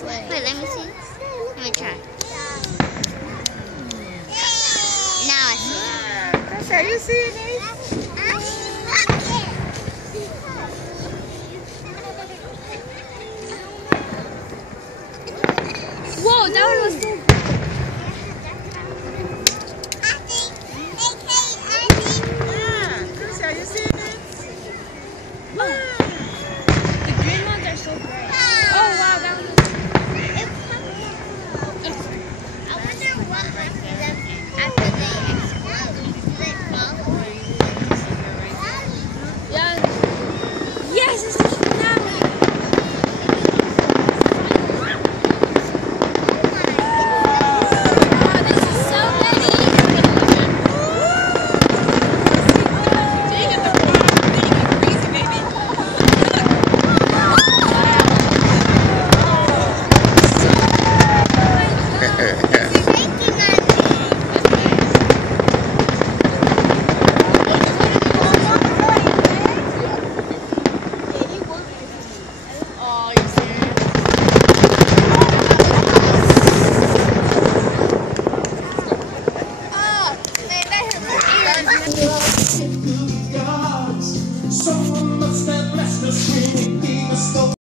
Wait, let me see. Let me try. Now I see. Okay, you see it? Whoa, that one was so